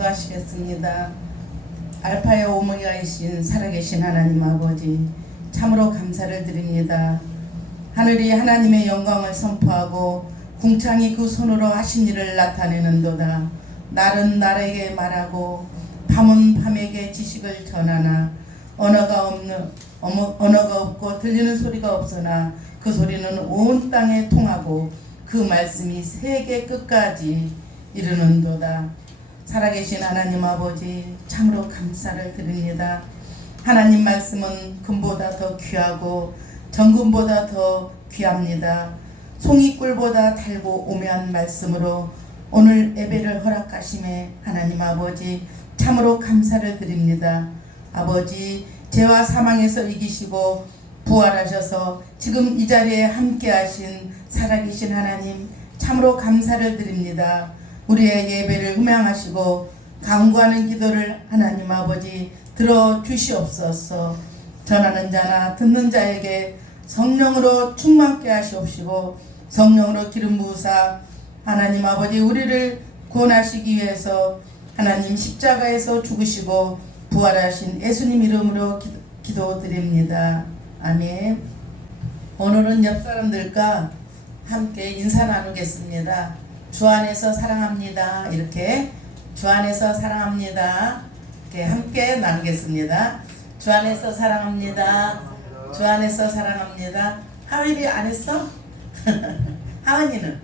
기도하시겠습니다. 알파의 오메가이신 살아계신 하나님 아버지, 참으로 감사를 드립니다. 하늘이 하나님의 영광을 선포하고 궁창이 그 손으로 하신 일을 나타내는도다. 날은 날에게 말하고 밤은 밤에게 지식을 전하나 언어가 없고 들리는 소리가 없으나 그 소리는 온 땅에 통하고 그 말씀이 세계 끝까지 이르는도다. 살아계신 하나님 아버지, 참으로 감사를 드립니다. 하나님 말씀은 금보다 더 귀하고 정금보다 더 귀합니다. 송이꿀보다 달고 오묘한 말씀으로 오늘 예배를 허락하심에 하나님 아버지 참으로 감사를 드립니다. 아버지, 죄와 사망에서 이기시고 부활하셔서 지금 이 자리에 함께하신 살아계신 하나님 참으로 감사를 드립니다. 우리의 예배를 음양하시고 간구하는 기도를 하나님 아버지 들어주시옵소서. 전하는 자나 듣는 자에게 성령으로 충만케 하시옵시고 성령으로 기름 부으사 하나님 아버지 우리를 구원하시기 위해서 하나님 십자가에서 죽으시고 부활하신 예수님 이름으로 기도드립니다. 아멘. 오늘은 옆 사람들과 함께 인사 나누겠습니다. 주 안에서 사랑합니다. 이렇게 주 안에서 사랑합니다. 이렇게 함께 나누겠습니다. 주 안에서 사랑합니다. 주 안에서 사랑합니다. 하은이 안 했어? 하은이는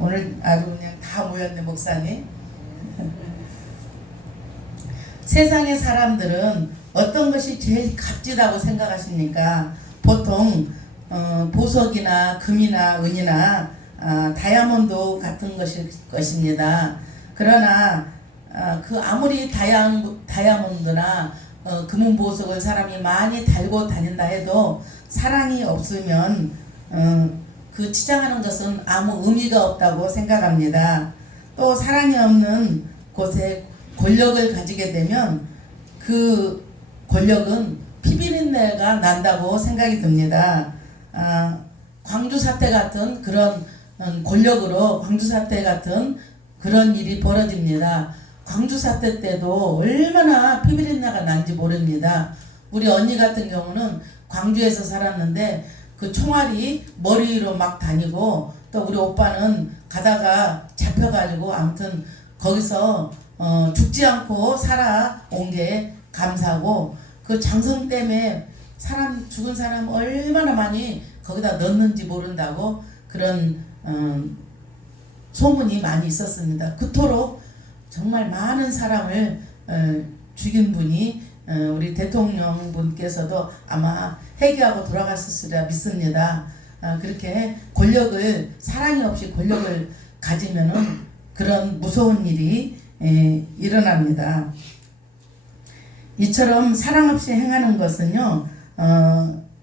오늘 아주 그냥 다 모였네 목사님. 세상의 사람들은 어떤 것이 제일 값지다고 생각하십니까? 보통 보석이나 금이나 은이나 다이아몬드 같은 것입니다. 그러나 그 아무리 다이아몬드나 금은 보석을 사람이 많이 달고 다닌다 해도 사랑이 없으면 그 치장하는 것은 아무 의미가 없다고 생각합니다. 또 사랑이 없는 곳에 권력을 가지게 되면 그 권력은 피비린내가 난다고 생각이 듭니다. 광주 사태 같은 그런 권력으로 광주 사태 같은 그런 일이 벌어집니다. 광주 사태 때도 얼마나 피비린내가 난지 모릅니다. 우리 언니 같은 경우는 광주에서 살았는데 그 총알이 머리 위로 막 다니고 또 우리 오빠는 가다가 잡혀가지고 아무튼 거기서 죽지 않고 살아온 게 감사하고 그 장성 때문에 죽은 사람 얼마나 많이 거기다 넣는지 모른다고 그런 소문이 많이 있었습니다. 그토록 정말 많은 사람을 죽인 분이 우리 대통령 분께서도 아마 회개하고 돌아갔으리라 믿습니다. 그렇게 권력을 사랑이 없이 권력을 가지면은 그런 무서운 일이 일어납니다. 이처럼 사랑 없이 행하는 것은요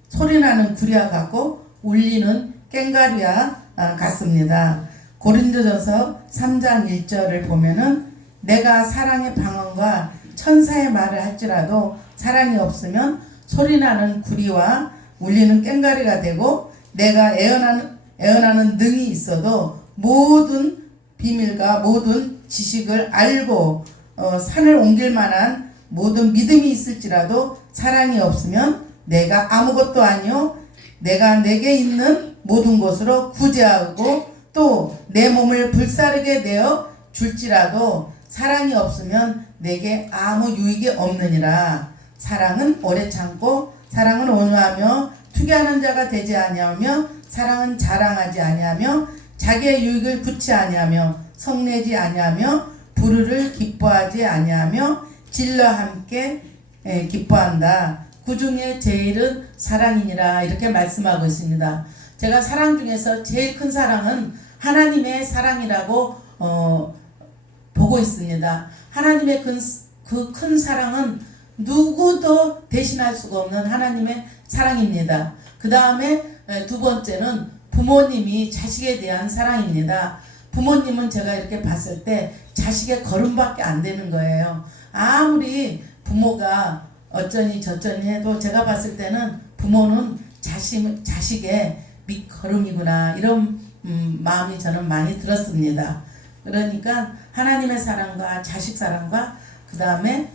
소리나는 구리와 같고 울리는 꽹과리와 같습니다. 고린도전서 3장 1절을 보면은 내가 사랑의 방언과 천사의 말을 할지라도 사랑이 없으면 소리나는 구리와 울리는 꽹과리가 되고 내가 애언하는 능이 있어도 모든 비밀과 모든 지식을 알고 산을 옮길 만한 모든 믿음이 있을지라도 사랑이 없으면 내가 아무것도 아니요 내가 내게 있는 모든 것으로 구제하고 또 내 몸을 불사르게 내어 줄지라도 사랑이 없으면 내게 아무 유익이 없느니라. 사랑은 오래 참고 사랑은 온유하며 투기하는 자가 되지 아니하며 사랑은 자랑하지 아니하며 자기의 유익을 구치 아니하며 성내지 아니하며 불의를 기뻐하지 아니하며 진리와 함께 기뻐한다. 그 중에 제일은 사랑이니라. 이렇게 말씀하고 있습니다. 제가 사랑 중에서 제일 큰 사랑은 하나님의 사랑이라고 보고 있습니다. 하나님의 그 큰 사랑은 누구도 대신할 수가 없는 하나님의 사랑입니다. 그 다음에 두 번째는 부모님이 자식에 대한 사랑입니다. 부모님은 제가 이렇게 봤을 때 자식의 걸음밖에 안 되는 거예요. 아무리 부모가 어쩌니 저쩌니 해도 제가 봤을 때는 부모는 자식의 밑거름이구나 이런 마음이 저는 많이 들었습니다. 그러니까 하나님의 사랑과 자식 사랑과 그 다음에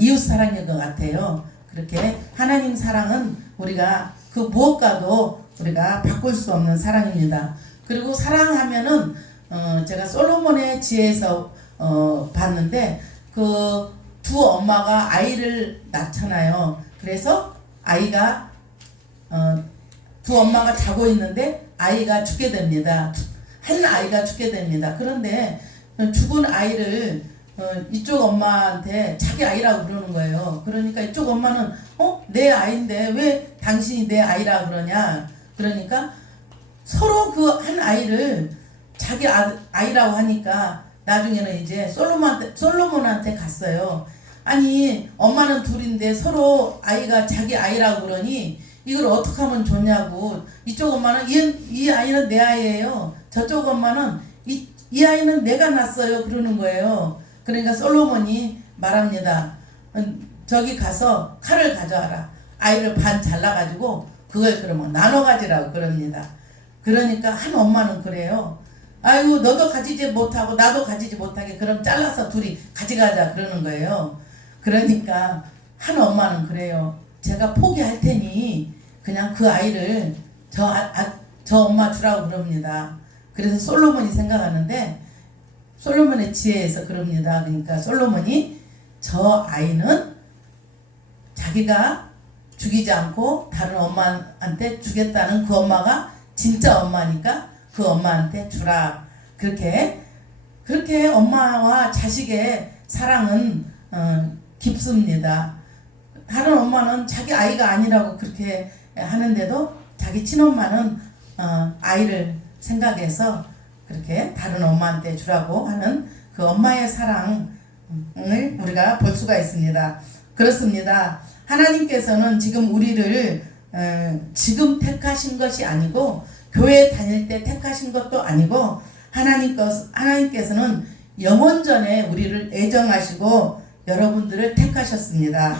이웃 사랑인 것 같아요. 그렇게 하나님 사랑은 우리가 그 무엇과도 우리가 바꿀 수 없는 사랑입니다. 그리고 사랑하면은 제가 솔로몬의 지혜에서 봤는데 그 두 엄마가 아이를 낳잖아요. 그래서 아이가 두 엄마가 자고 있는데 아이가 죽게 됩니다. 한 아이가 죽게 됩니다. 그런데 죽은 아이를 이쪽 엄마한테 자기 아이라고 부르는 거예요. 그러니까 이쪽 엄마는 내 아이인데 왜 당신이 내 아이라 그러냐. 그러니까 서로 그 한 아이를 자기 아이라고 하니까 나중에는 이제 솔로몬한테 갔어요. 아니 엄마는 둘인데 서로 아이가 자기 아이라고 그러니 이걸 어떻게 하면 좋냐고. 이쪽 엄마는 이 아이는 내 아이예요. 저쪽 엄마는 이 아이는 내가 낳았어요. 그러는 거예요. 그러니까 솔로몬이 말합니다. 저기 가서 칼을 가져와라. 아이를 반 잘라가지고 그걸 그러면 나눠 가지라고 그럽니다. 그러니까 한 엄마는 그래요. 아이고 너도 가지지 못하고 나도 가지지 못하게 그럼 잘라서 둘이 가져가자 그러는 거예요. 그러니까 한 엄마는 그래요. 제가 포기할 테니 그냥 그 아이를 저 엄마 주라고 그럽니다. 그래서 솔로몬이 생각하는데 솔로몬의 지혜에서 그럽니다. 그러니까 솔로몬이 저 아이는 자기가 죽이지 않고 다른 엄마한테 주겠다는 그 엄마가 진짜 엄마니까 그 엄마한테 주라. 그렇게 엄마와 자식의 사랑은 깊습니다. 다른 엄마는 자기 아이가 아니라고 그렇게 하는데도 자기 친엄마는 아이를 생각해서 그렇게 다른 엄마한테 주라고 하는 그 엄마의 사랑을 우리가 볼 수가 있습니다. 그렇습니다. 하나님께서는 지금 우리를 지금 택하신 것이 아니고 교회 다닐 때 택하신 것도 아니고 하나님께서는 영원전에 우리를 애정하시고 여러분들을 택하셨습니다.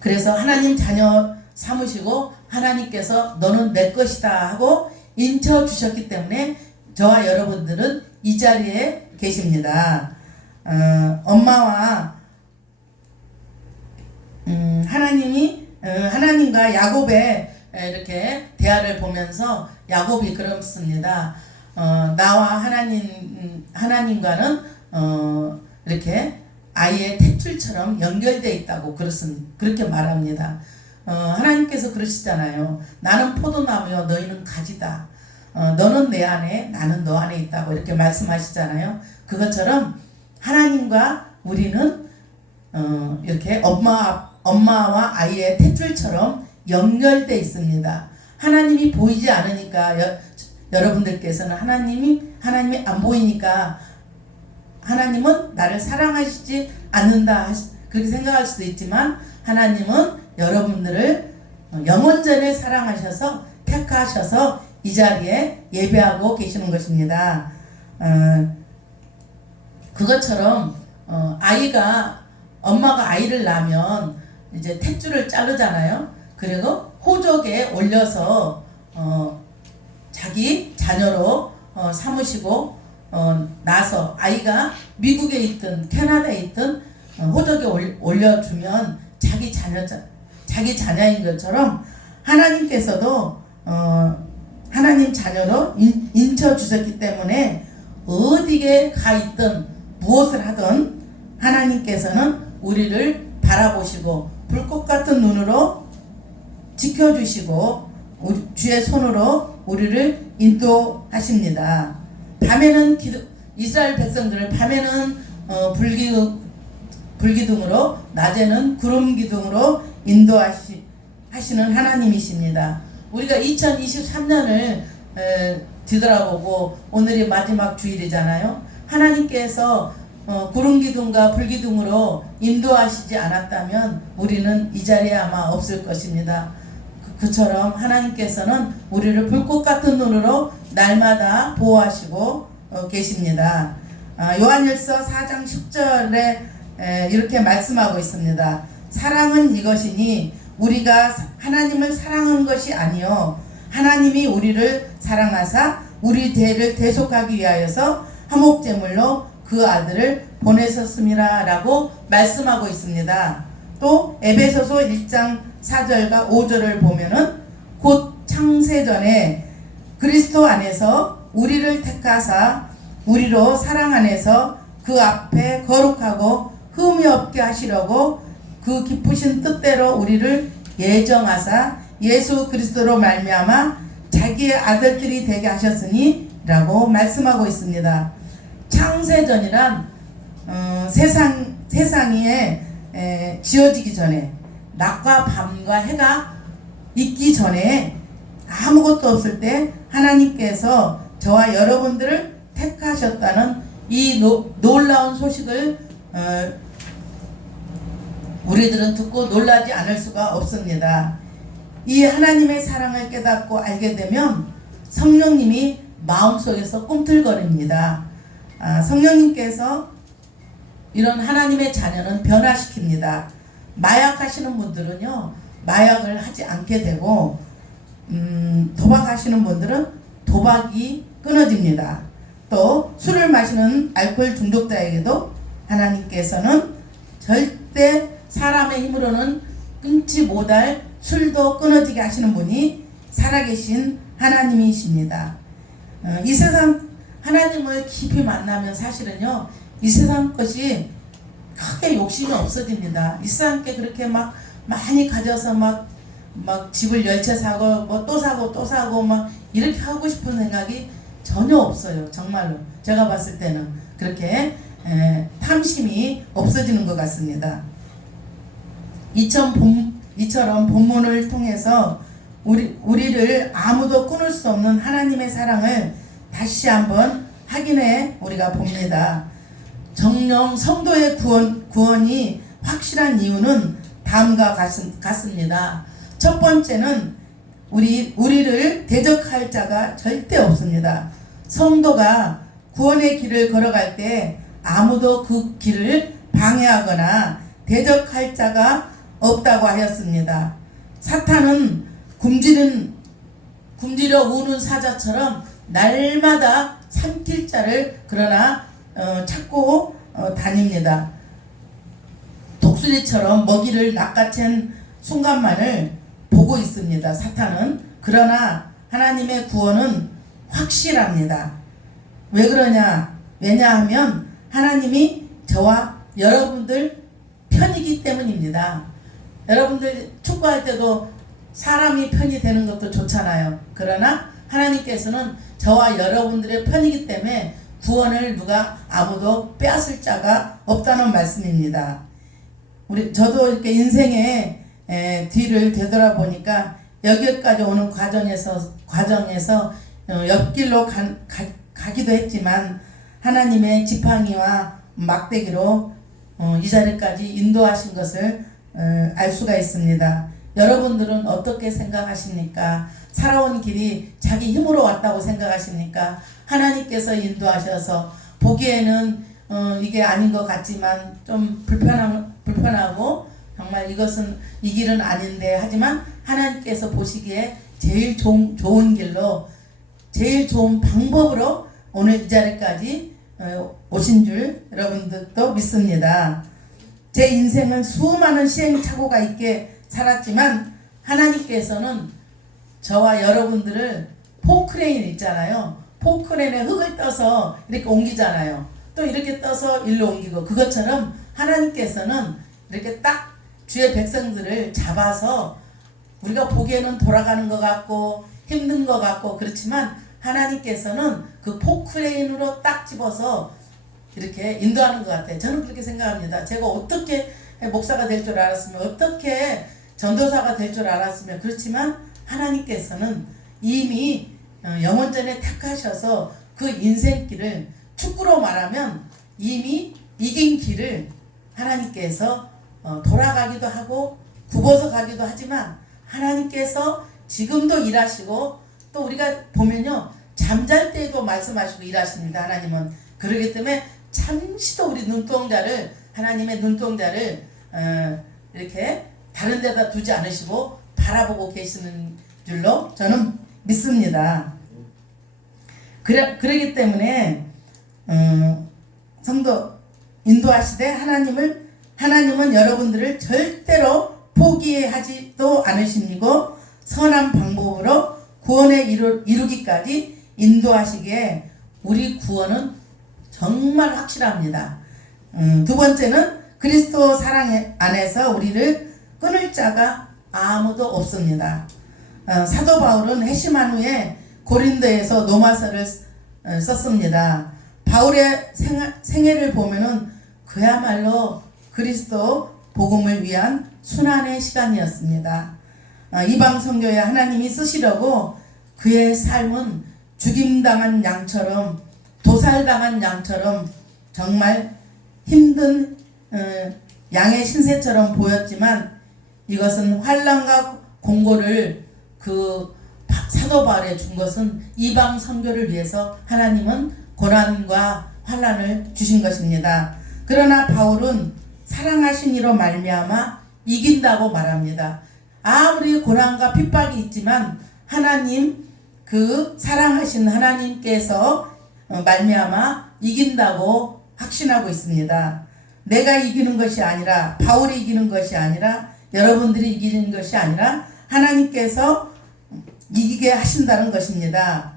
그래서 하나님 자녀 삼으시고 하나님께서 너는 내 것이다 하고 인쳐 주셨기 때문에 저와 여러분들은 이 자리에 계십니다. 엄마와 하나님과 야곱의 이렇게 대화를 보면서 야곱이 그렇습니다. 나와 하나님과는 이렇게 아이의 탯줄처럼 연결되어 있다고 그렇게 말합니다. 하나님께서 그러시잖아요. 나는 포도나무여 너희는 가지다. 너는 내 안에 나는 너 안에 있다고 이렇게 말씀하시잖아요. 그것처럼 하나님과 우리는 이렇게 엄마와 아이의 탯줄처럼 연결되어 있습니다. 하나님이 보이지 않으니까 여러분들께서는 하나님이 안 보이니까 하나님은 나를 사랑하시지 않는다 그렇게 생각할 수도 있지만 하나님은 여러분들을 영원전에 사랑하셔서 택하셔서 이 자리에 예배하고 계시는 것입니다. 그것처럼 엄마가 아이를 낳으면 이제 탯줄을 자르잖아요. 그리고 호적에 올려서 자기 자녀로 삼으시고 나서 아이가 미국에 있든 캐나다에 있든 호적에 올려주면 자기 자녀인 것처럼 하나님께서도 하나님 자녀로 인쳐 주셨기 때문에 어디에 가 있든 무엇을 하든 하나님께서는 우리를 바라보시고 불꽃 같은 눈으로 지켜주시고 주의 손으로 우리를 인도하십니다. 밤에는 이스라엘 백성들을 밤에는 불기둥으로 낮에는 구름 기둥으로 인도하시는 하나님이십니다. 우리가 2023년을 뒤돌아보고 오늘이 마지막 주일이잖아요. 하나님께서 구름 기둥과 불기둥으로 인도하시지 않았다면 우리는 이 자리에 아마 없을 것입니다. 그처럼 하나님께서는 우리를 불꽃 같은 눈으로 날마다 보호하시고 계십니다. 요한일서 4장 10절에 이렇게 말씀하고 있습니다. 사랑은 이것이니 우리가 하나님을 사랑한 것이 아니요 하나님이 우리를 사랑하사 우리 대를 대속하기 위하여서 화목제물로 그 아들을 보내셨음이라 라고 말씀하고 있습니다. 또 에베소서 1장 4절과 5절을 보면은 곧 창세전에 그리스도 안에서 우리를 택하사 우리로 사랑 안에서 그 앞에 거룩하고 흠이 없게 하시려고 그 기쁘신 뜻대로 우리를 예정하사 예수 그리스도로 말미암아 자기의 아들들이 되게 하셨으니 라고 말씀하고 있습니다. 창세전이란 세상이 지어지기 전에 낮과 밤과 해가 있기 전에 아무것도 없을 때 하나님께서 저와 여러분들을 택하셨다는 이 놀라운 소식을 우리들은 듣고 놀라지 않을 수가 없습니다. 이 하나님의 사랑을 깨닫고 알게 되면 성령님이 마음속에서 꿈틀거립니다. 성령님께서 이런 하나님의 자녀는 변화시킵니다. 마약하시는 분들은요, 마약을 하지 않게 되고 도박하시는 분들은 도박이 끊어집니다. 또 술을 마시는 알코올 중독자에게도 하나님께서는 절대 사람의 힘으로는 끊지 못할 술도 끊어지게 하시는 분이 살아계신 하나님이십니다. 이 세상 하나님을 깊이 만나면 사실은요, 이 세상 것이 크게 욕심이 없어집니다. 이 세상께 그렇게 막 많이 가져서 막 집을 10채 사고 뭐 또 사고 또 사고 막 이렇게 하고 싶은 생각이 전혀 없어요. 정말로 제가 봤을 때는 그렇게 탐심이 없어지는 것 같습니다. 이처럼 본문을 통해서 우리를 아무도 끊을 수 없는 하나님의 사랑을 다시 한번 확인해 우리가 봅니다. 정령 성도의 구원이 확실한 이유는 다음과 같습니다. 첫 번째는 우리를 대적할 자가 절대 없습니다. 성도가 구원의 길을 걸어갈 때 아무도 그 길을 방해하거나 대적할 자가 없다고 하였습니다. 사탄은 굶주려 우는 사자처럼 날마다 삼킬 자를 그러나 찾고 다닙니다. 독수리처럼 먹이를 낚아챈 순간만을 보고 있습니다. 사탄은. 그러나 하나님의 구원은 확실합니다. 왜 그러냐? 왜냐하면 하나님이 저와 여러분들 편이기 때문입니다. 여러분들 축구할 때도 사람이 편이 되는 것도 좋잖아요. 그러나 하나님께서는 저와 여러분들의 편이기 때문에 구원을 누가 아무도 빼앗을 자가 없다는 말씀입니다. 저도 이렇게 인생의 뒤를 되돌아보니까 여기까지 오는 과정에서 옆길로 가기도 했지만 하나님의 지팡이와 막대기로 이 자리까지 인도하신 것을 알 수가 있습니다. 여러분들은 어떻게 생각하십니까? 살아온 길이 자기 힘으로 왔다고 생각하십니까? 하나님께서 인도하셔서 보기에는 이게 아닌 것 같지만 좀 불편하고 정말 이것은 이 길은 아닌데 하지만 하나님께서 보시기에 제일 좋은 길로 제일 좋은 방법으로 오늘 이 자리까지 오신 줄 여러분들도 믿습니다. 제 인생은 수많은 시행착오가 있게 살았지만 하나님께서는 저와 여러분들을 포크레인 있잖아요. 포크레인에 흙을 떠서 이렇게 옮기잖아요. 또 이렇게 떠서 일로 옮기고 그것처럼 하나님께서는 이렇게 딱 주의 백성들을 잡아서 우리가 보기에는 돌아가는 것 같고 힘든 것 같고 그렇지만 하나님께서는 그 포크레인으로 딱 집어서 이렇게 인도하는 것 같아요. 저는 그렇게 생각합니다. 제가 어떻게 목사가 될 줄 알았으면 어떻게 전도사가 될 줄 알았으면 그렇지만 하나님께서는 이미 영원전에 택하셔서 그 인생길을 축구로 말하면 이미 이긴 길을 하나님께서 돌아가기도 하고 굽어서 가기도 하지만 하나님께서 지금도 일하시고 또 우리가 보면요 잠잘 때에도 말씀하시고 일하십니다. 하나님은 그러기 때문에 잠시도 우리 하나님의 눈동자를 이렇게 다른 데다 두지 않으시고 바라보고 계시는 줄로 저는 믿습니다. 그러기 때문에 성도 인도하시되 하나님은 여러분들을 절대로 포기하지도 않으시고 선한 방법으로 구원에 이루기까지 인도하시기에 우리 구원은 정말 확실합니다. 두 번째는 그리스도 사랑 안에서 우리를 끊을 자가 아무도 없습니다. 사도 바울은 회심한 후에 고린도에서 로마서를 썼습니다. 바울의 생애를 보면은 그야말로 그리스도 복음을 위한 순환의 시간이었습니다. 이방 선교에 하나님이 쓰시려고 그의 삶은 죽임당한 양처럼 도살당한 양처럼 정말 힘든 양의 신세처럼 보였지만 이것은 환난과 공고를 그 사도 바울에 준 것은 이방 선교를 위해서 하나님은 고난과 환난을 주신 것입니다. 그러나 바울은 사랑하신 이로 말미암아 이긴다고 말합니다. 아무리 고난과 핍박이 있지만 하나님 그 사랑하신 하나님께서 말미암아 이긴다고 확신하고 있습니다. 내가 이기는 것이 아니라 바울이 이기는 것이 아니라 여러분들이 이기는 것이 아니라 하나님께서 이기게 하신다는 것입니다.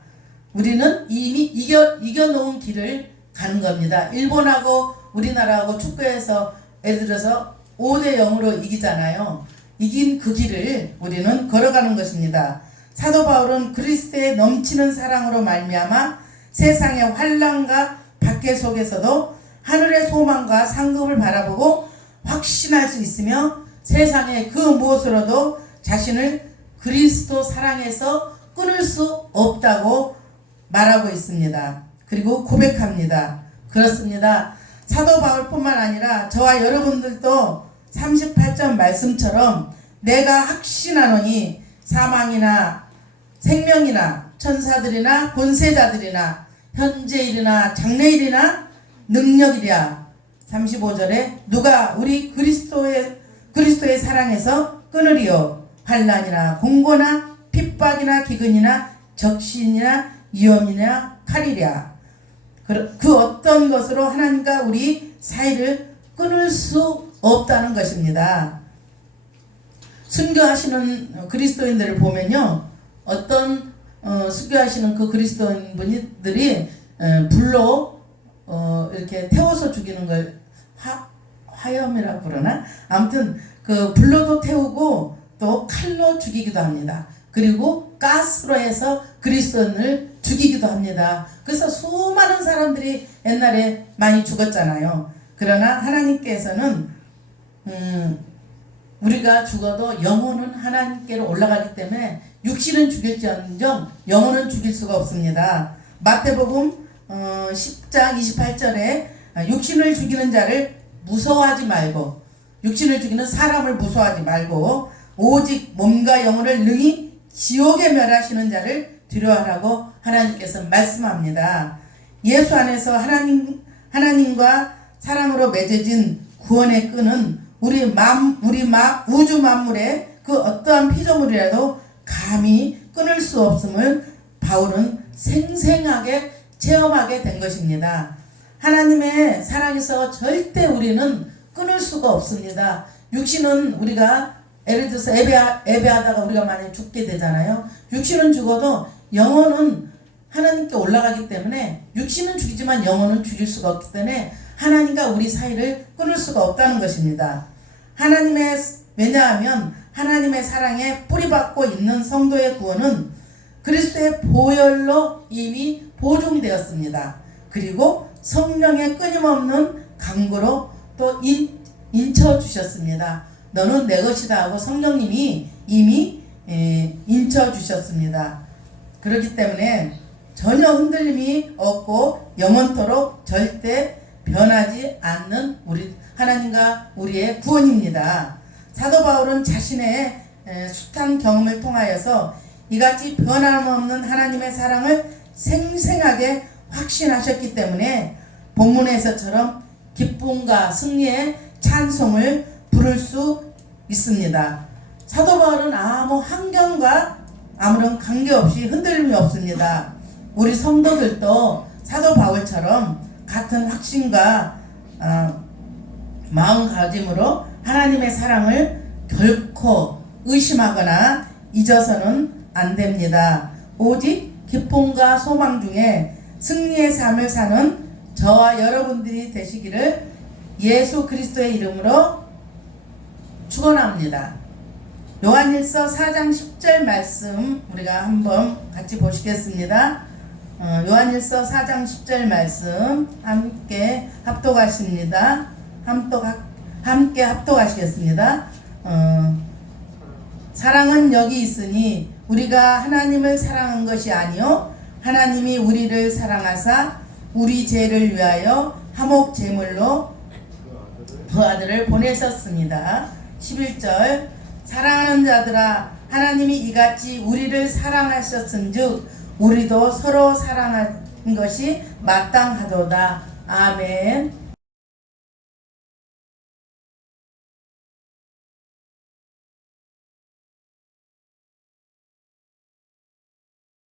우리는 이미 이겨놓은 길을 가는 겁니다. 일본하고 우리나라하고 축구에서 예를 들어서 5대 0으로 이기잖아요. 이긴 그 길을 우리는 걸어가는 것입니다. 사도 바울은 그리스도의 넘치는 사랑으로 말미암아 세상의 환난과 박해 속에서도 하늘의 소망과 상급을 바라보고 확신할 수 있으며 세상의 그 무엇으로도 자신을 그리스도 사랑에서 끊을 수 없다고 말하고 있습니다. 그리고 고백합니다. 그렇습니다. 사도 바울뿐만 아니라 저와 여러분들도 38절 말씀처럼 내가 확신하노니 사망이나 생명이나 천사들이나 권세자들이나 현재일이나 장래일이나 능력이랴. 35절에 누가 우리 그리스도의 사랑에서 끊으리요. 환난이나 공고나 핍박이나 기근이나 적신이나 위험이나 칼이랴. 그 어떤 것으로 하나님과 우리 사이를 끊을 수 없다는 것입니다. 순교하시는 그리스도인들을 보면요, 어떤 순교하시는 그 그리스도인분들이 불로 이렇게 태워서 죽이는 걸 화염이라고 그러나, 아무튼 그 불로도 태우고 또 칼로 죽이기도 합니다. 그리고 가스로 해서 그리스도인을 죽이기도 합니다. 그래서 수많은 사람들이 옛날에 많이 죽었잖아요. 그러나 하나님께서는 우리가 죽어도 영혼은 하나님께로 올라가기 때문에 육신은 죽일지언정 영혼은 죽일 수가 없습니다. 마태복음 10장 28절에 육신을 죽이는 자를 무서워하지 말고, 육신을 죽이는 사람을 무서워하지 말고 오직 몸과 영혼을 능히 지옥에 멸하시는 자를 두려워하라고 하나님께서 말씀합니다. 예수 안에서 하나님과 사랑으로 맺어진 구원의 끈은 우리 우주 만물의 그 어떠한 피조물이라도 감히 끊을 수 없음을 바울은 생생하게 체험하게 된 것입니다. 하나님의 사랑에서 절대 우리는 끊을 수가 없습니다. 육신은 우리가 예를 들어서 예배하다가 우리가 만약 죽게 되잖아요. 육신은 죽어도 영혼은 하나님께 올라가기 때문에 육신은 죽이지만 영혼은 죽일 수가 없기 때문에 하나님과 우리 사이를 끊을 수가 없다는 것입니다. 왜냐하면 하나님의 사랑에 뿌리박고 있는 성도의 구원은 그리스도의 보혈로 이미 보증되었습니다. 그리고 성령의 끊임없는 강구로 또 인쳐주셨습니다. 너는 내 것이다 하고 성령님이 이미 인쳐주셨습니다. 그렇기 때문에 전혀 흔들림이 없고 영원토록 절대 변하지 않는 우리 하나님과 우리의 구원입니다. 사도 바울은 자신의 숱한 경험을 통하여서 이같이 변함없는 하나님의 사랑을 생생하게 확신하셨기 때문에 본문에서처럼 기쁨과 승리의 찬송을 부를 수 있습니다. 사도 바울은 아무 환경과 아무런 관계없이 흔들림이 없습니다. 우리 성도들도 사도 바울처럼 같은 확신과 마음가짐으로 하나님의 사랑을 결코 의심하거나 잊어서는 안 됩니다. 오직 기쁨과 소망 중에 승리의 삶을 사는 저와 여러분들이 되시기를 예수 그리스도의 이름으로 축원합니다. 요한일서 4장 10절 말씀 우리가 한번 같이 보시겠습니다. 요한일서 4장 10절 말씀 함께 합독하십니다. 함께 합독하시겠습니다. 사랑은 여기 있으니 우리가 하나님을 사랑한 것이 아니요 하나님이 우리를 사랑하사 우리 죄를 위하여 화목 제물로 그 아들을 보내셨습니다. 11절 사랑하는 자들아 하나님이 이같이 우리를 사랑하셨은즉 우리도 서로 사랑하는 것이 마땅하도다. 아멘.